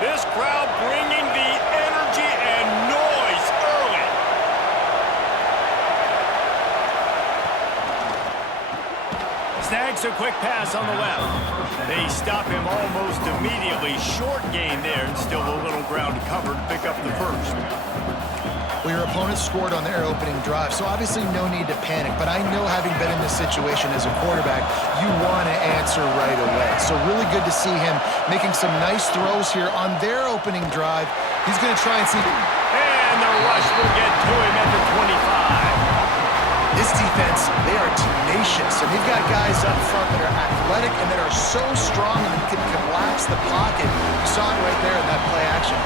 This crowd bringing the energy and noise early. Snags a quick pass on the left. They stop him almost immediately. Short gain there, and still a little ground to cover to pick up the first. Well, your opponent scored on their opening drive, so obviously no need to panic. But I know, having been in this situation as a quarterback, you want to answer right away. So really good to see him making some nice throws here on their opening drive. He's going to try and see. And the rush will get to him at the 25. This defense, they are tenacious, and they've got guys up front that are athletic and that are so strong and can collapse the pocket. You saw it right there in that play action.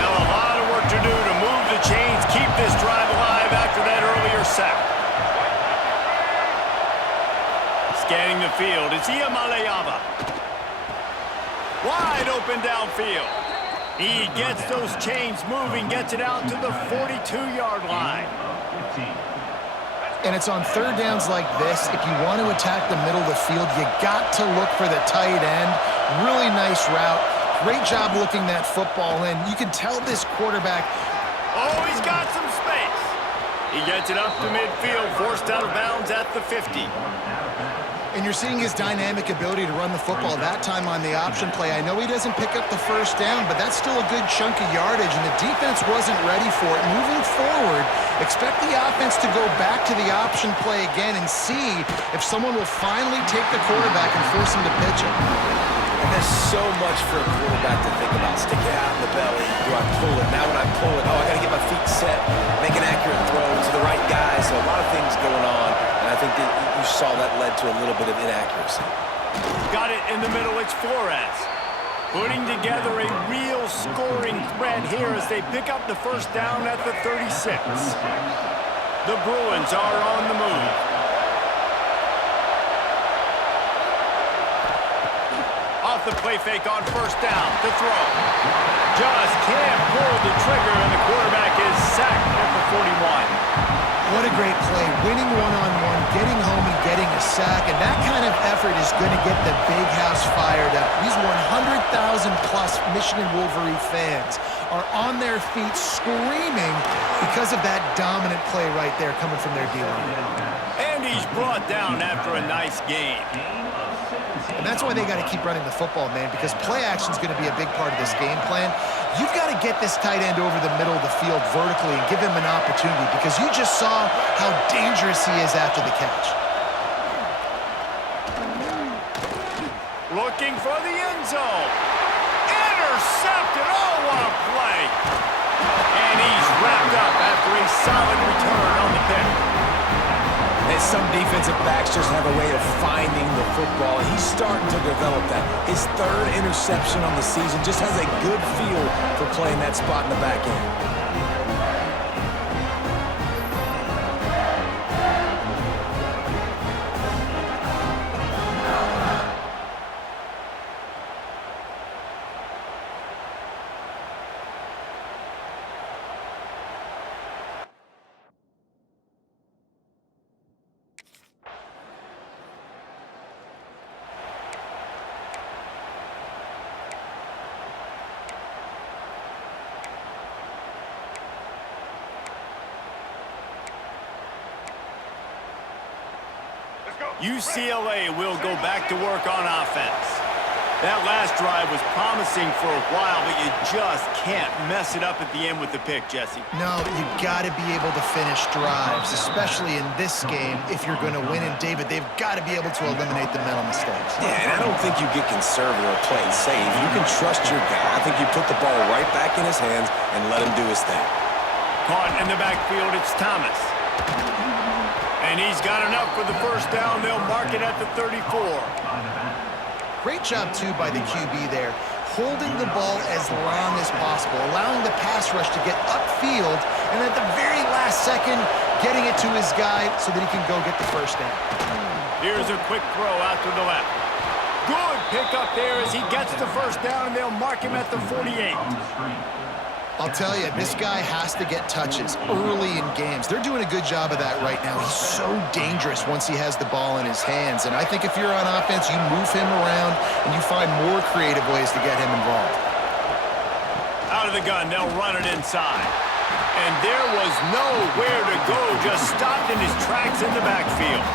Now a lot of work to do to move the chains, keep this drive alive after that earlier sack. Scanning the field, it's Iamaleava. Wide open downfield. He gets those chains moving, gets it out to the 42-yard line. And it's on third downs like this. If you want to attack the middle of the field, you got to look for the tight end. Really nice route. Great job looking that football in. You can tell this quarterback. Oh, he's got some space. He gets it up to midfield, forced out of bounds at the 50. And you're seeing his dynamic ability to run the football that time on the option play. I know he doesn't pick up the first down, but that's still a good chunk of yardage, and the defense wasn't ready for it. Moving forward, expect the offense to go back to the option play again and see if someone will finally take the quarterback and force him to pitch it. And there's so much for a quarterback to think about. Stick it out in the belly. Do I pull it? Now when I pull it, oh, I got to get my feet set, make an accurate throw to the right guy. So a lot of things going on. And I think that you saw that led to a little bit of inaccuracy. Got it in the middle. It's Flores. Putting together a real scoring threat here as they pick up the first down at the 36. The Bruins are on the move. Off the play fake on first down to throw. Just can't pull the trigger, and the quarterback is sacked at the 41. What a great play. Winning one-on-one, getting home and getting a sack, and that kind of effort is going to get the big house fired up. These 100,000-plus Michigan Wolverine fans are on their feet screaming because of that dominant play right there coming from their D-line. And he's brought down after a nice game. And that's why they got to keep running the football, man, because play action is going to be a big part of this game plan. You've got to get this tight end over the middle of the field vertically and give him an opportunity, because you just saw how dangerous he is after the catch. Looking for the end zone. Intercepted. Oh, what a play. And he's wrapped up after a solid return on the pick. And some defensive backs just have a way of finding the football. He's starting to develop that. His third interception on the season, just has a good feel for playing that spot in the back end. UCLA will go back to work on offense. That last drive was promising for a while, but you just can't mess it up at the end with the pick, Jesse. No, you got to be able to finish drives, especially in this game. If you're going to win, and David, they've got to be able to eliminate the mental mistakes. Yeah, and I don't think you get conservative or play it safe. You can trust your guy. I think you put the ball right back in his hands and let him do his thing. Caught in the backfield, it's Thomas. And he's got enough for the first down. They'll mark it at the 34. Great job, too, by the QB there, holding the ball as long as possible, allowing the pass rush to get upfield, and at the very last second, getting it to his guy so that he can go get the first down. Here's a quick throw out to the left. Good pickup there as he gets the first down, and they'll mark him at the 48. I'll tell you, this guy has to get touches early in games. They're doing a good job of that right now. He's so dangerous once he has the ball in his hands. And I think if you're on offense, you move him around and you find more creative ways to get him involved. Out of the gun, they'll run it inside. And there was nowhere to go, just stopped in his tracks in the backfield.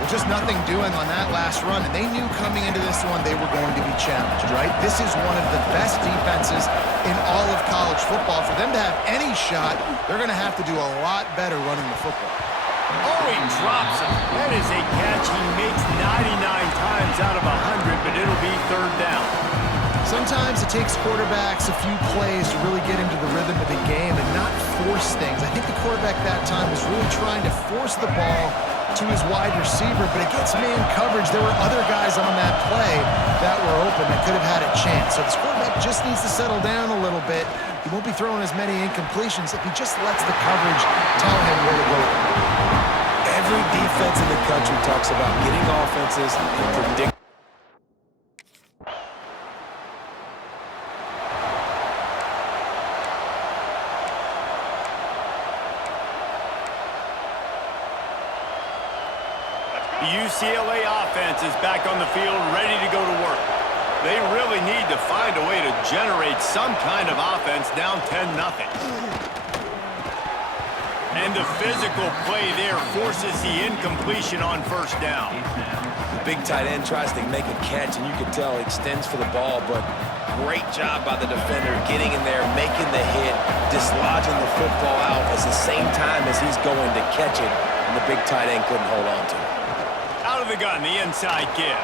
Well, just nothing doing on that last run, and they knew coming into this one they were going to be challenged, right? This is one of the best defenses in all of college football. For them to have any shot, they're going to have to do a lot better running the football. Oh, he drops it. That is a catch he makes 99 times out of 100, but it'll be third down. Sometimes it takes quarterbacks a few plays to really get into the rhythm of the game and not force things. I think the quarterback that time was really trying to force the ball to his wide receiver, but against man coverage, there were other guys on that play that were open that could have had a chance. So this quarterback just needs to settle down a little bit. He won't be throwing as many incompletions if he just lets the coverage tell him where to go. Every defense in the country talks about getting offenses and predict. The UCLA offense is back on the field, ready to go to work. They really need to find a way to generate some kind of offense down 10-0. And the physical play there forces the incompletion on first down. The big tight end tries to make a catch, and you can tell he extends for the ball, but great job by the defender getting in there, making the hit, dislodging the football out at the same time as he's going to catch it, and the big tight end couldn't hold on to it. Out of the gun, the inside give.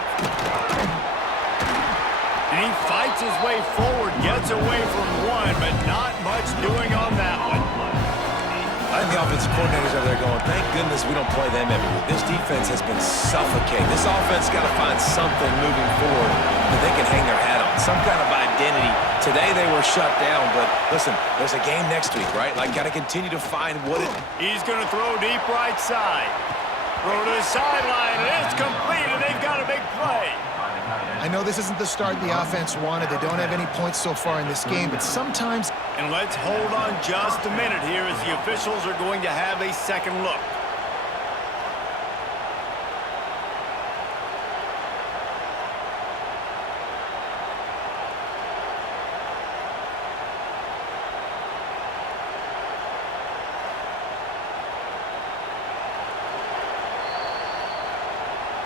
And he fights his way forward, gets away from one, but not much doing on that one. I think the offensive coordinators over there going, thank goodness we don't play them every week. This defense has been suffocating. This offense got to find something moving forward that they can hang their hat on, some kind of identity. Today they were shut down, but listen, there's a game next week, right? Like, got to continue to find what it... He's going to throw deep right side. Throw to the sideline, and it's complete, and they've got a big play. I know this isn't the start the offense wanted. They don't have any points so far in this game, but sometimes... And let's hold on just a minute here as the officials are going to have a second look.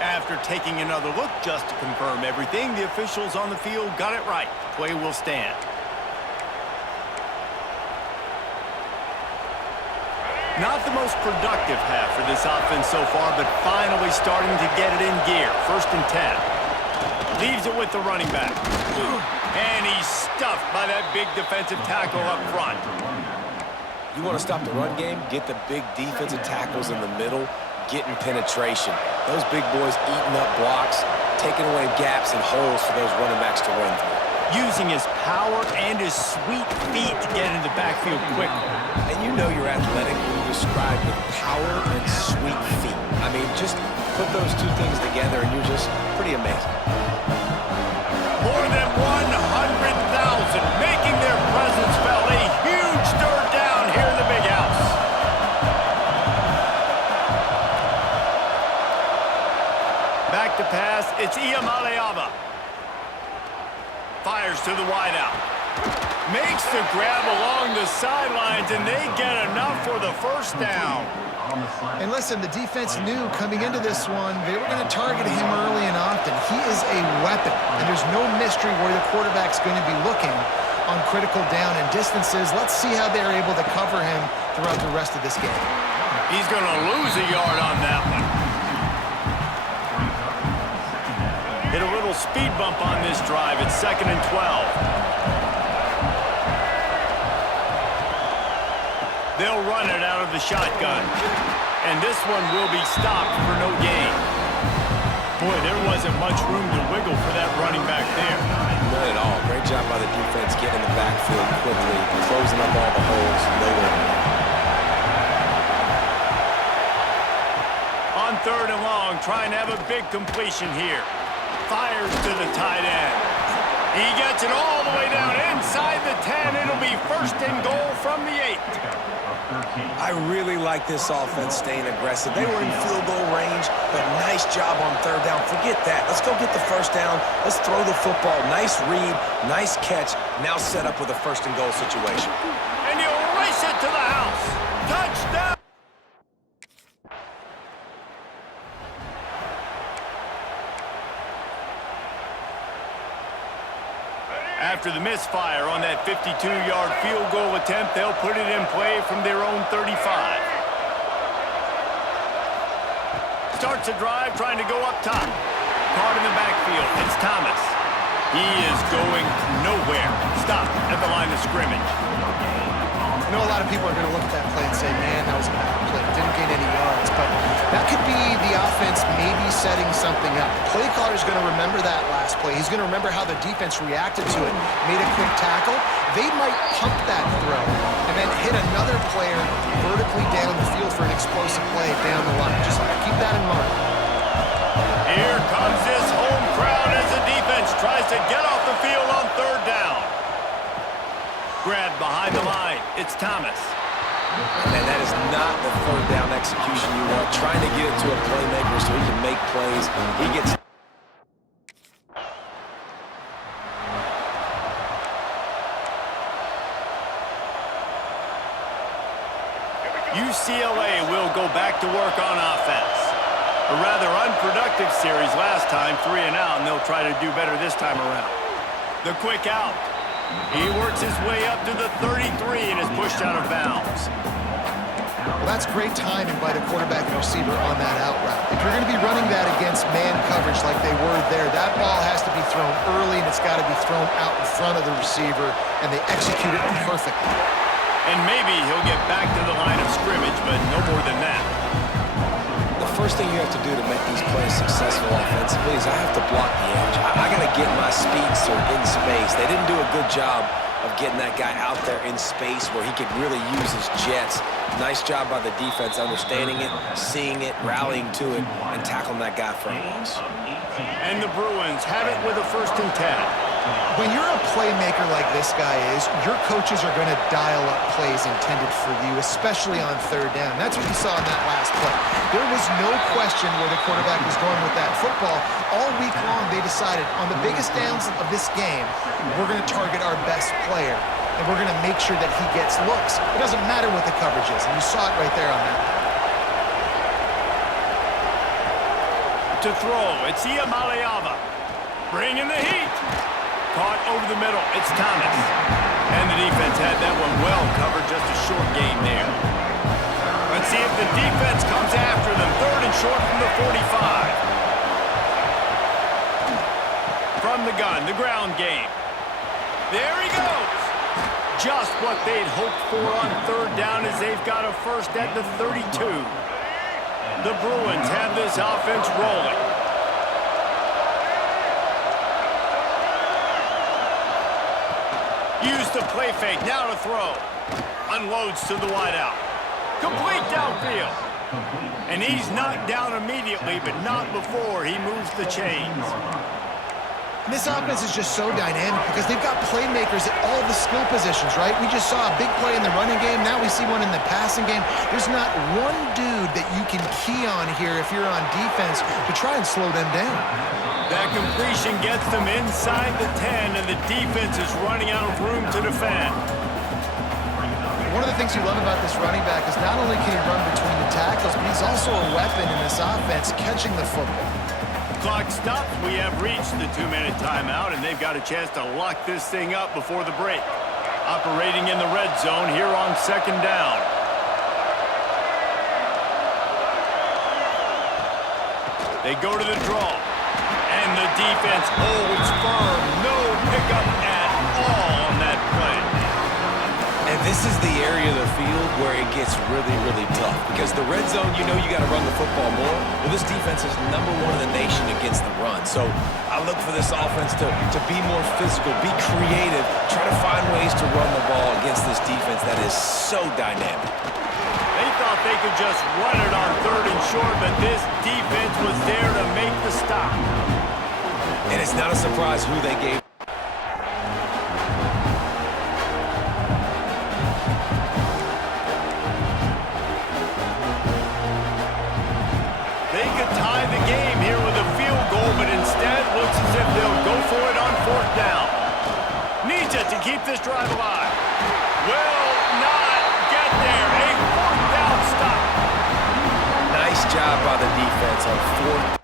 After taking another look just to confirm everything, the officials on the field got it right. Play will stand. Not the most productive half for this offense so far, but finally starting to get it in gear. 1st and 10. Leaves it with the running back. And he's stuffed by that big defensive tackle up front. You want to stop the run game? Get the big defensive tackles in the middle, getting penetration. Those big boys eating up blocks, taking away gaps and holes for those running backs to run through. Using his power and his sweet feet to get into the backfield quickly. And you know you're athletic when you describe with power and sweet feet. I mean, just put those two things together and you're just pretty amazing. More than 100,000 making their presence felt. A huge third down here in the big house. Back to pass, it's Iamaleava. Fires to the wideout. Makes the grab along the sidelines, and they get enough for the first down. And listen, the defense knew coming into this one, they were going to target him early and often. He is a weapon, and there's no mystery where the quarterback's going to be looking on critical down and distances. Let's see how they're able to cover him throughout the rest of this game. He's going to lose a yard on that one. Hit a little speed bump on this drive. It's 2nd and 12. They'll run it out of the shotgun. And this one will be stopped for no gain. Boy, there wasn't much room to wiggle for that running back there. None at all. Great job by the defense getting in the backfield quickly, closing up all the holes. On 3rd and long, trying to have a big completion here. Fires to the tight end. He gets it all the way down inside the 10. It'll be 1st and goal from the 8. I really like this offense staying aggressive. They were in field goal range, but nice job on third down. Forget that. Let's go get the first down. Let's throw the football. Nice read, nice catch. Now set up with a first and goal situation. And you'll race it to the house. Touchdown! After the misfire on that 52-yard field goal attempt, they'll put it in play from their own 35. Starts a drive trying to go up top. Caught in the backfield. It's Thomas. He is going nowhere. Stop at the line of scrimmage. I know a lot of people are going to look at that play and say, man, that was a bad play. Didn't gain any yards. But that could be the offense maybe setting something up. The play caller is going to remember that last play. He's going to remember how the defense reacted to it, made a quick tackle. They might pump that throw and then hit another player vertically down the field for an explosive play down the line. Just keep that in mind. Here comes this home crowd as the defense tries to get off the field on third down. Grab behind the line. It's Thomas. And that is not the third down execution you want. Trying to get it to a playmaker so he can make plays. He gets... UCLA will go back to work on offense. A rather unproductive series last time, 3 and out, and they'll try to do better this time around. The quick out. He works his way up to the 33 and is pushed out of bounds. Well, that's great timing by the quarterback and receiver on that out route. If you're going to be running that against man coverage like they were there, that ball has to be thrown early and it's got to be thrown out in front of the receiver, and they execute it perfectly. And maybe he'll get back to the line of scrimmage, but no more than that. The first thing you have to do to make these plays successful offensively is I have to block the edge. I got to get my speedster in space. They didn't do a good job of getting that guy out there in space where he could really use his jets. Nice job by the defense understanding it, seeing it, rallying to it, and tackling that guy for a loss. And the Bruins have it with a 1st and 10. When you're a playmaker like this guy is, your coaches are going to dial up plays intended for you, especially on third down. That's what you saw in that last play. There was no question where the quarterback was going with that football. All week long, they decided on the biggest downs of this game, we're going to target our best player, and we're going to make sure that he gets looks. It doesn't matter what the coverage is, and you saw it right there on that. To throw, it's Iamaleava. Bringing the heat. Caught over the middle. It's Thomas. And the defense had that one well covered. Just a short gain there. Let's see if the defense comes after them. 3rd and short from the 45. From the gun, the ground game. There he goes. Just what they'd hoped for on third down as they've got a first at the 32. The Bruins have this offense rolling. Used the play fake, now to throw. Unloads to the wideout. Complete downfield. And he's knocked down immediately, but not before he moves the chains. This offense is just so dynamic because they've got playmakers at all the skill positions, right? We just saw a big play in the running game. Now we see one in the passing game. There's not one dude that you can key on here if you're on defense to try and slow them down. That completion gets them inside the 10, and the defense is running out of room to defend. One of the things you love about this running back is not only can he run between the tackles, but he's also a weapon in this offense, catching the football. Clock stops. We have reached the 2-minute timeout, and they've got a chance to lock this thing up before the break. Operating in the red zone here on 2nd down. They go to the draw. And the defense holds firm. No pickup at all on that play. And this is the area of the field where it gets really, really tough. Because the red zone, you know you got to run the football more. Well, this defense is #1 in the nation against the run. So I look for this offense to be more physical, be creative, try to find ways to run the ball against this defense that is so dynamic. They thought they could just run it on 3rd and short, but this defense was there to make the stop. And it's not a surprise who they gave. keep this drive alive. Will not get there. A fourth down stop. Nice job by the defense on fourth.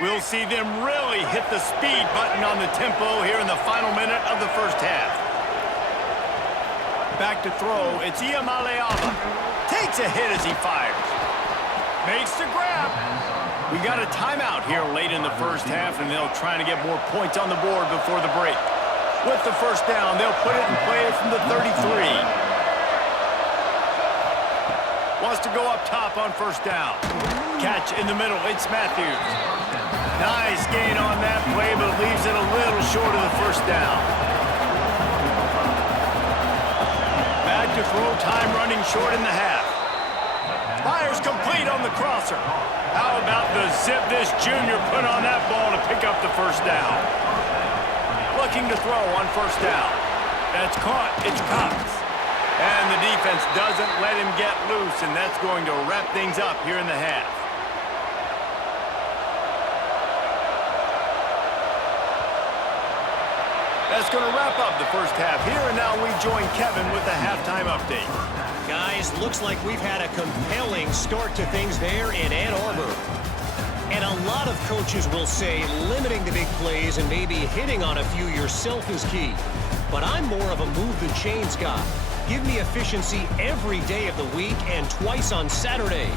We'll see them really hit the speed button on the tempo here in the final minute of the first half. Back to throw, it's Iamaleava. Takes a hit as he fires. Makes the grab. We got a timeout here late in the first half, and they'll try to get more points on the board before the break. With the first down, they'll put it in play from the 33. Wants to go up top on first down. Catch in the middle, it's Matthews. Nice gain on that play, but leaves it a little short of the first down. Back to throw, time running short in the half. Fires complete on the crosser. How about the zip this junior put on that ball to pick up the first down? Looking to throw on first down. That's caught, it's Cox. And the defense doesn't let him get loose, and that's going to wrap things up here in the half. That's going to wrap up the first half here, and now we join Kevin with the halftime update. Guys, looks like we've had a compelling start to things there in Ann Arbor. And a lot of coaches will say limiting the big plays and maybe hitting on a few yourself is key. But I'm more of a move the chains guy. Give me efficiency every day of the week and twice on Saturday.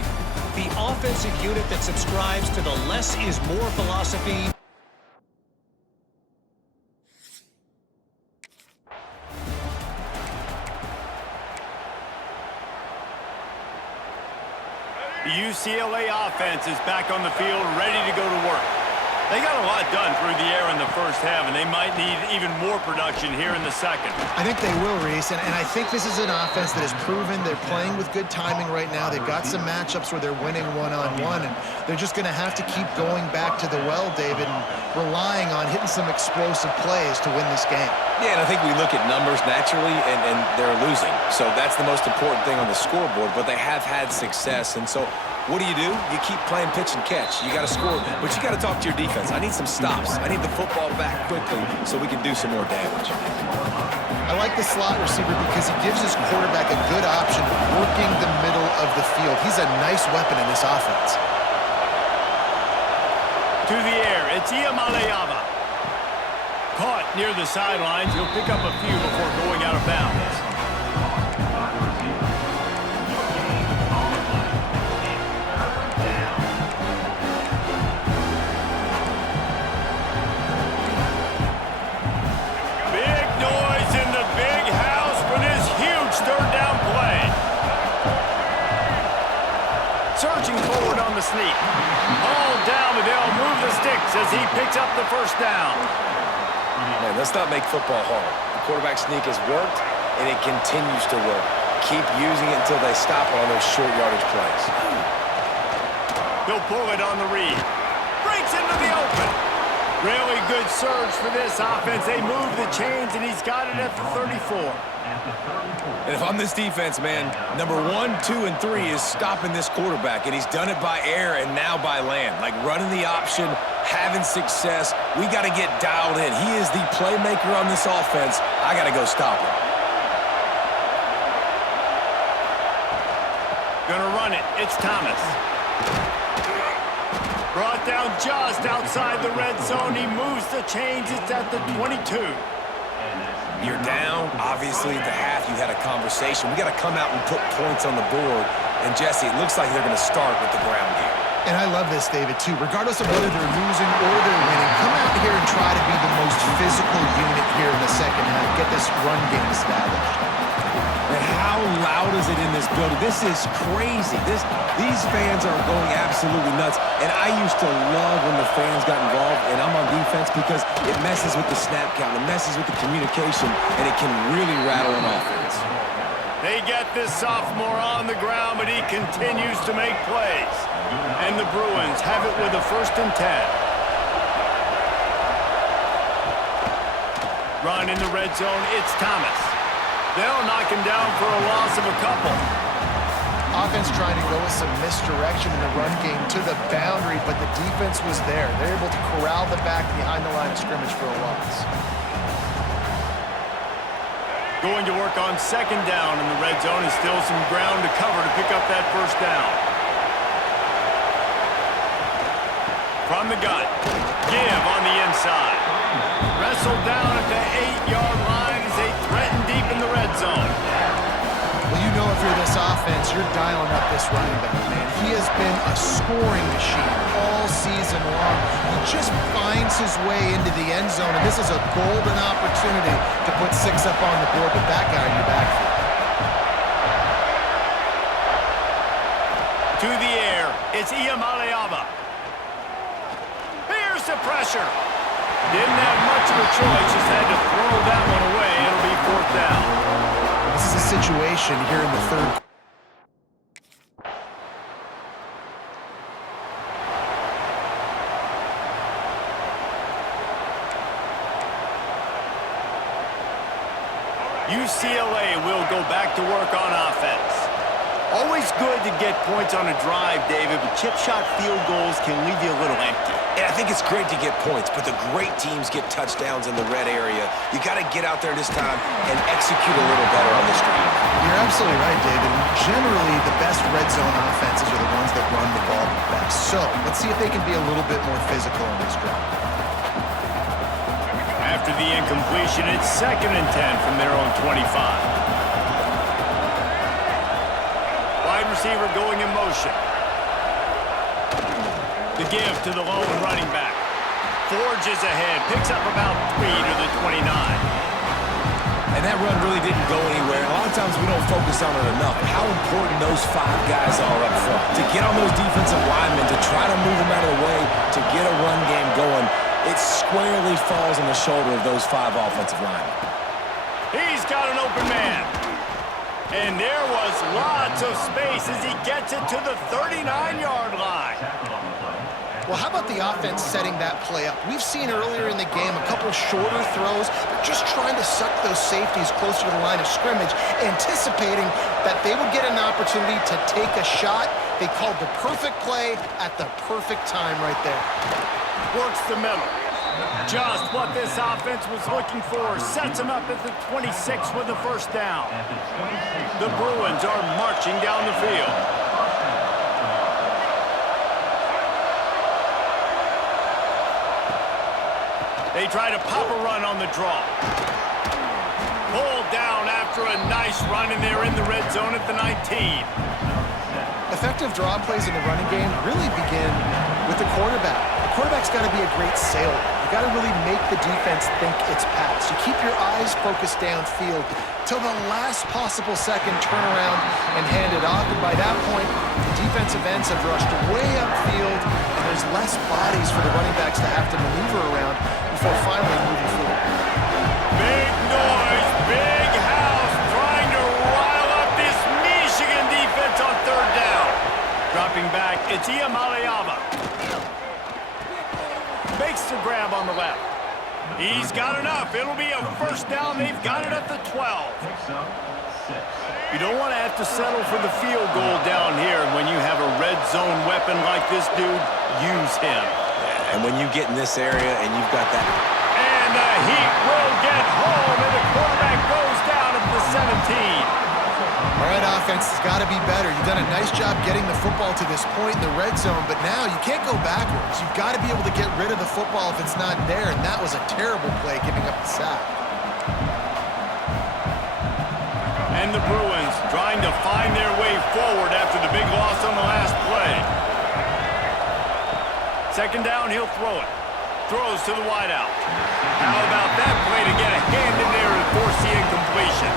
The offensive unit that subscribes to the less is more philosophy. The UCLA offense is back on the field, ready to go to work. They got a lot done through the air in the first half, and they might need even more production here in the second. I think they will, Reese, and I think this is an offense that has proven they're playing with good timing right now. They've got some matchups where they're winning one-on-one, and they're just going to have to keep going back to the well, David, and relying on hitting some explosive plays to win this game. Yeah, and I think we look at numbers naturally, and they're losing. So that's the most important thing on the scoreboard, but they have had success. And so what do? You keep playing pitch and catch. You got to score, but you got to talk to your defense. I need some stops. I need the football back quickly so we can do some more damage. I like the slot receiver because he gives his quarterback a good option of working the middle of the field. He's a nice weapon in this offense. To the air, it's Iamaleava. Caught near the sidelines. He'll pick up a few before going out of bounds. Big noise in the big house for this huge third down play. Surging forward on the sneak. All down, but they'll move the sticks as he picks up the first down. Man, let's not make football hard. The quarterback sneak has worked, and it continues to work. Keep using it until they stop on those short yardage plays. He'll pull it on the read. Breaks into the open. Really good surge for this offense. They move the chains, and he's got it at the 34. And if I'm this defense, man, number 1, 2, and 3 is stopping this quarterback, and he's done it by air and now by land. Like running the option, having success. We got to get dialed in. He is the playmaker on this offense. I got to go stop him. Gonna run it. It's Thomas. Brought down just outside the red zone. He moves the chains. It's at the 22. You're down. Obviously, at the half, you had a conversation. We got to come out and put points on the board. And, Jesse, it looks like they're going to start with the ground game. And I love this, David, too. Regardless of whether they're losing or they're winning, come out here and try to be the most physical unit here in the second half. Get this run game established. And how loud is it in this building? This is crazy. These fans are going absolutely nuts. And I used to love when the fans got involved, and I'm on defense because it messes with the snap count, it messes with the communication, and it can really rattle an offense. They get this sophomore on the ground, but he continues to make plays. And the Bruins have it with a 1st and 10. Run in the red zone, it's Thomas. They'll knock him down for a loss of a couple. Offense trying to go with some misdirection in the run game to the boundary, but the defense was there. They're able to corral the back behind the line of scrimmage for a loss. Going to work on second down in the red zone, and still some ground to cover to pick up that first down. From the gun, give on the inside. Wrestled down at the 8-yard line as they threaten deep in the red zone. Well, you know if you're this offense, you're dialing up this running back, man. He has been a scoring machine all season long. He just finds his way into the end zone, and this is a golden opportunity to put 6 up on the board with that guy in your backfield. To the air, it's Iamaleava. Here's the pressure. Didn't have much of a choice, just had to throw that one away. It'll be fourth down. This is a situation here in the third. UCLA will go back to work on offense. Always good to get points on a drive, David, but chip shot field goals can leave you a little empty. And I think it's great to get points, but the great teams get touchdowns in the red area. You got to get out there this time and execute a little better on this drive. You're absolutely right, David. Generally, the best red zone offenses are the ones that run the ball the best. So let's see if they can be a little bit more physical in this drive. After the incompletion, it's 2nd and 10 from their own 25. Wide receiver going in motion. The give to the lone running back. Forges ahead, picks up about 3 to the 29. And that run really didn't go anywhere. A lot of times we don't focus on it enough. How important those 5 guys are up front. To get on those defensive linemen, to try to move them out of the way, to get a run game going, it squarely falls on the shoulder of those 5 offensive linemen. He's got an open man. And there was lots of space as he gets it to the 39-yard line. Well, how about the offense setting that play up? We've seen earlier in the game a couple shorter throws, but just trying to suck those safeties closer to the line of scrimmage, anticipating that they would get an opportunity to take a shot. They called the perfect play at the perfect time right there. Works the middle. Just what this offense was looking for. Sets him up at the 26 with the first down. The Bruins are marching down the field. They try to pop a run on the draw. Pulled down after a nice run, and they're in the red zone at the 19. Effective draw plays in the running game really begin with the quarterback. The quarterback's got to be a great sailor. You got to really make the defense think it's pass. You keep your eyes focused downfield till the last possible second, turn around and hand it off. And by that point, the defensive ends have rushed way upfield, and there's less bodies for the running backs to have to maneuver around before finally moving forward. Big noise, big house, trying to rile up this Michigan defense on third down. Dropping back, it's Iamaleava. Makes the grab on the left. He's got enough. It'll be a first down. They've got it at the 12. You don't want to have to settle for the field goal down here. When you have a red zone weapon like this dude, use him. And when you get in this area and you've got that. And the Heat will get home, and the quarterback goes down at the 17. All right, offense has got to be better. You've done a nice job getting the football to this point in the red zone, but now you can't go backwards. You've got to be able to get rid of the football if it's not there, and that was a terrible play, giving up the sack. And the Bruins trying to find their way forward after the big loss on the last play. Second down, he'll throw it. Throws to the wideout. How about that play to get a hand in there and force the incompletion?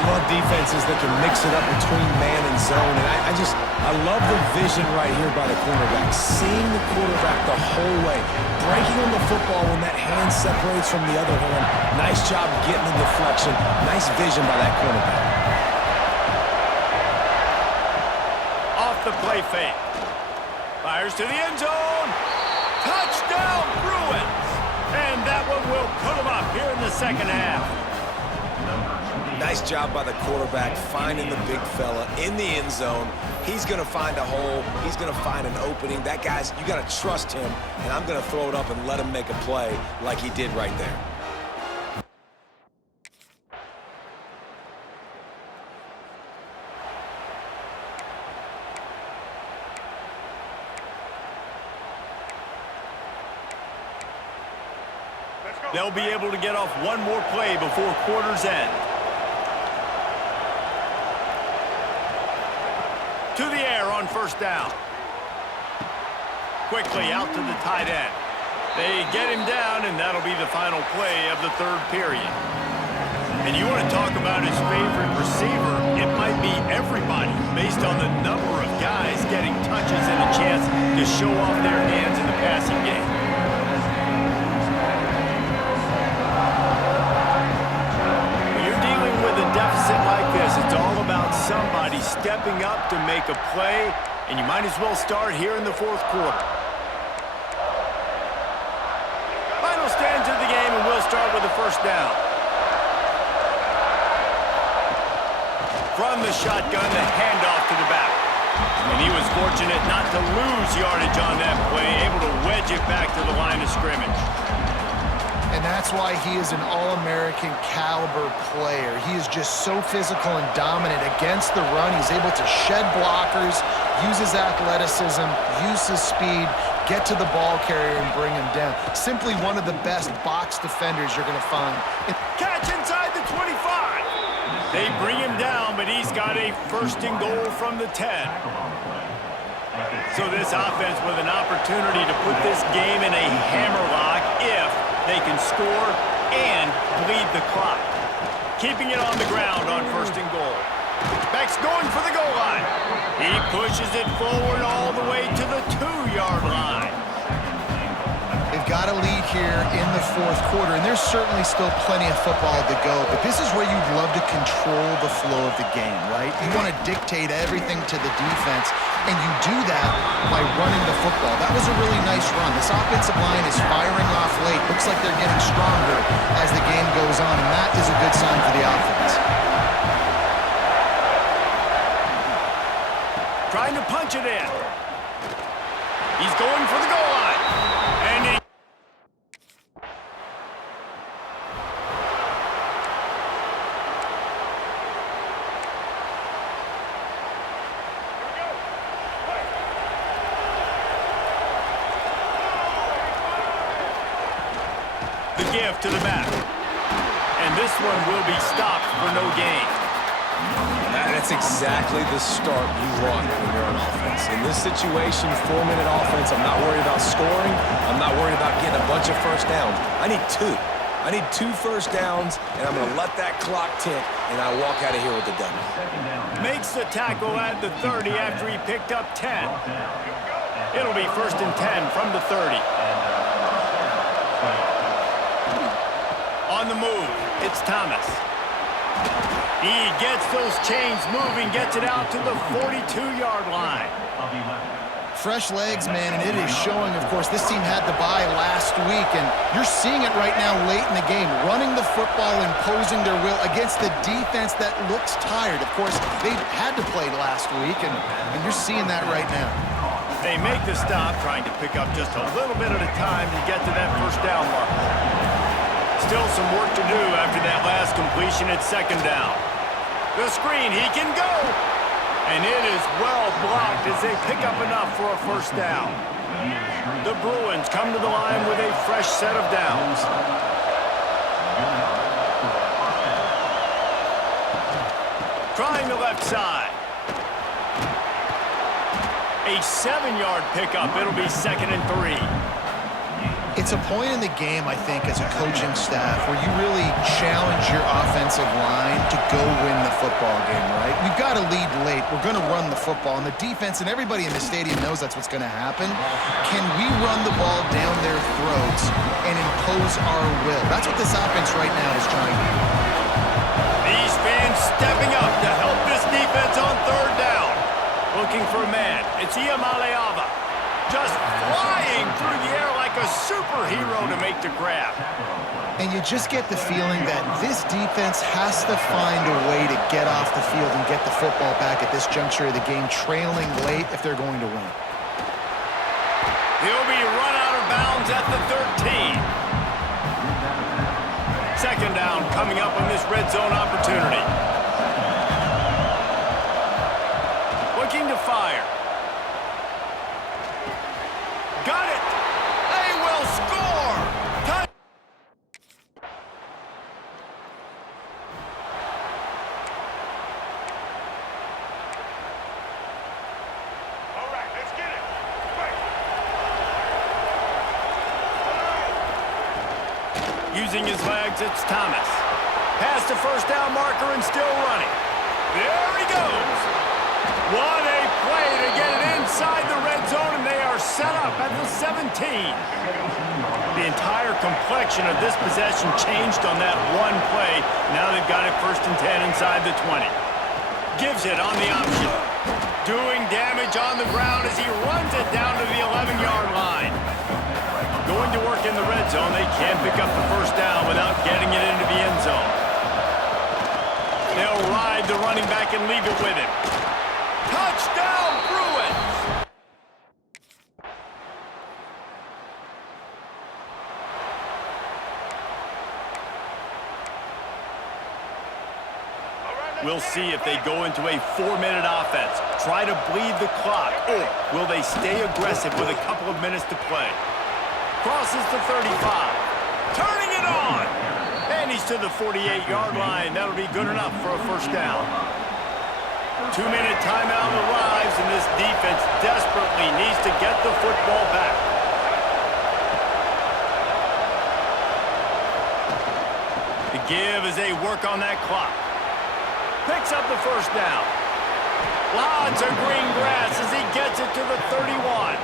I love defenses that can mix it up between man and zone, and I love the vision right here by the cornerback. Seeing the quarterback the whole way, breaking on the football when that hand separates from the other hand. Nice job getting the deflection. Nice vision by that cornerback. Off the play fake. Fires to the end zone. Touchdown, Bruins! And that one will put them up here in the second half. Nice job by the quarterback finding the big fella in the end zone. He's going to find a hole. He's going to find an opening. That guy's, you got to trust him, and I'm going to throw it up and let him make a play like he did right there. They'll be able to get off one more play before quarter's end. To the air on first down. Quickly out to the tight end. They get him down, and that'll be the final play of the third period. And you want to talk about his favorite receiver, it might be everybody based on the number of guys getting touches and a chance to show off their hands in the passing game. Deficit like this, it's all about somebody stepping up to make a play, and you might as well start here in the fourth quarter. Final stands of the game, and we'll start with the first down. From the shotgun, the handoff to the back. And he was fortunate not to lose yardage on that play, able to wedge it back to the line of scrimmage. And that's why he is an All-American caliber player. He is just so physical and dominant against the run. He's able to shed blockers, use his athleticism, use his speed, get to the ball carrier and bring him down. Simply one of the best box defenders you're going to find. Catch inside the 25. They bring him down, but he's got a first and goal from the 10. So this offense with an opportunity to put this game in a hammerlock if they can score and bleed the clock. Keeping it on the ground on first and goal. Beck's going for the goal line. He pushes it forward all the way to the 2-yard line. They've got a lead here in the fourth quarter, and there's certainly still plenty of football to go, but this is where you'd love to control the flow of the game, right? You want to dictate everything to the defense, and you do that by running the football. That was a really nice run. This offensive line is firing off late. Looks like they're getting stronger as the game goes on, and that is a good sign for the offense. Trying to punch it in. He's going for the goal line. And he... The give to the back. And this one will be stopped for no gain. That's exactly the start you want when you're on offense. In this situation, 4-minute offense, I'm not worried about scoring. I'm not worried about getting a bunch of first downs. I need 2. I need 2 first downs, and I'm going to let that clock tick, and I walk out of here with the W. Makes the tackle at the 30 after he picked up 10. It'll be first and 10 from the 30. On the move, it's Thomas. He gets those chains moving, gets it out to the 42-yard line. Fresh legs, man, and it is showing, of course, this team had the bye last week, and you're seeing it right now late in the game, running the football, imposing their will against the defense that looks tired. Of course, they had to play last week, and you're seeing that right now. They make the stop, trying to pick up just a little bit at a time to get to that first down mark. Still some work to do after that last completion at second down. The screen, he can go! And it is well blocked as they pick up enough for a first down. The Bruins come to the line with a fresh set of downs. Trying the left side. A 7-yard pickup. It'll be second and 3. It's a point in the game, I think, as a coaching staff where you really challenge your offensive line to go win the football game, right? We've got to lead late. We're going to run the football, and the defense and everybody in the stadium knows that's what's going to happen. Can we run the ball down their throats and impose our will? That's what this offense right now is trying to do. These fans stepping up to help this defense on third down. Looking for a man. It's Iamaleava. Just flying through the air like a superhero to make the grab. And you just get the feeling that this defense has to find a way to get off the field and get the football back at this juncture of the game, trailing late if they're going to win. He'll be run out of bounds at the 13. Second down coming up on this red zone opportunity. Looking to fire. Got it. They will score. All right, let's get it. Using his legs, it's Thomas. Past the first down marker and still running. There he goes. What a play to get it inside the red zone, and they are set up at the 17. The entire complexion of this possession changed on that one play. Now they've got it 1st and 10 inside the 20. Gives it on the option. Doing damage on the ground as he runs it down to the 11-yard line. Going to work in the red zone. They can't pick up the first down without getting it into the end zone. They'll ride the running back and leave it with him. Touchdown, Bruins! We'll see if they go into a 4-minute offense, try to bleed the clock, or will they stay aggressive with a couple of minutes to play? Crosses the 35. Turning it on! And he's to the 48-yard line. That'll be good enough for a first down. 2-minute timeout arrives, and this defense desperately needs to get the football back. The give as they work on that clock. Picks up the first down. Lots of green grass as he gets it to the 31.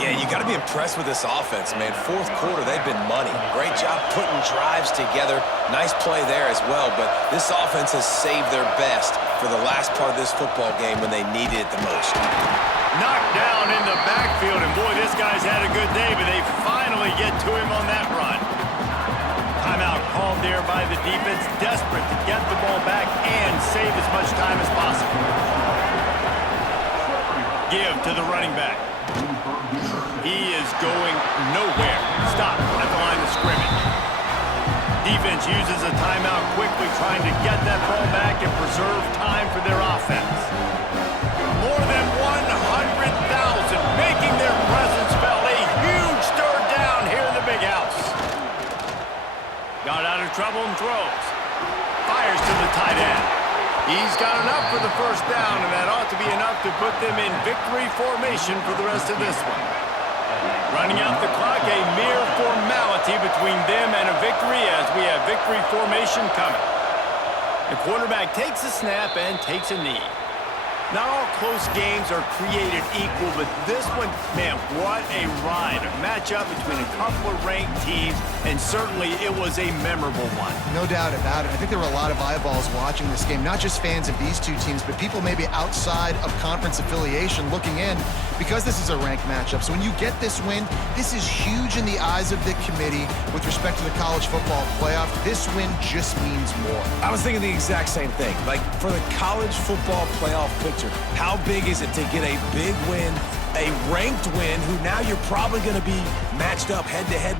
Yeah, you got to be impressed with this offense, man. Fourth quarter, they've been money. Great job putting drives together. Nice play there as well, but this offense has saved their best for the last part of this football game when they needed it the most. Knocked down in the backfield, and boy, this guy's had a good day, but they finally get to him on that run. Timeout called there by the defense, desperate to get the ball back and save as much time as possible. Give to the running back. He is going nowhere. Stop at the line of scrimmage. Defense uses a timeout quickly, trying to get that ball back and preserve time for their offense. More than 100,000 making their presence felt. A huge third down here in the big house. Got out of trouble and throws. Fires to the tight end. He's got enough for the first down, and that ought to be enough to put them in victory formation for the rest of this one. Running out the clock, a mere formality between them and a victory as we have victory formation coming. The quarterback takes a snap and takes a knee. Not all close games are created equal, but this one, man, what a ride. A matchup between a couple of ranked teams, and certainly it was a memorable one. No doubt about it. I think there were a lot of eyeballs watching this game, not just fans of these two teams, but people maybe outside of conference affiliation looking in because this is a ranked matchup. So when you get this win, this is huge in the eyes of the committee with respect to the college football playoff. This win just means more. I was thinking the exact same thing. Like, for the college football playoff picture, how big is it to get a big win, a ranked win, who now you're probably going to be matched up head-to-head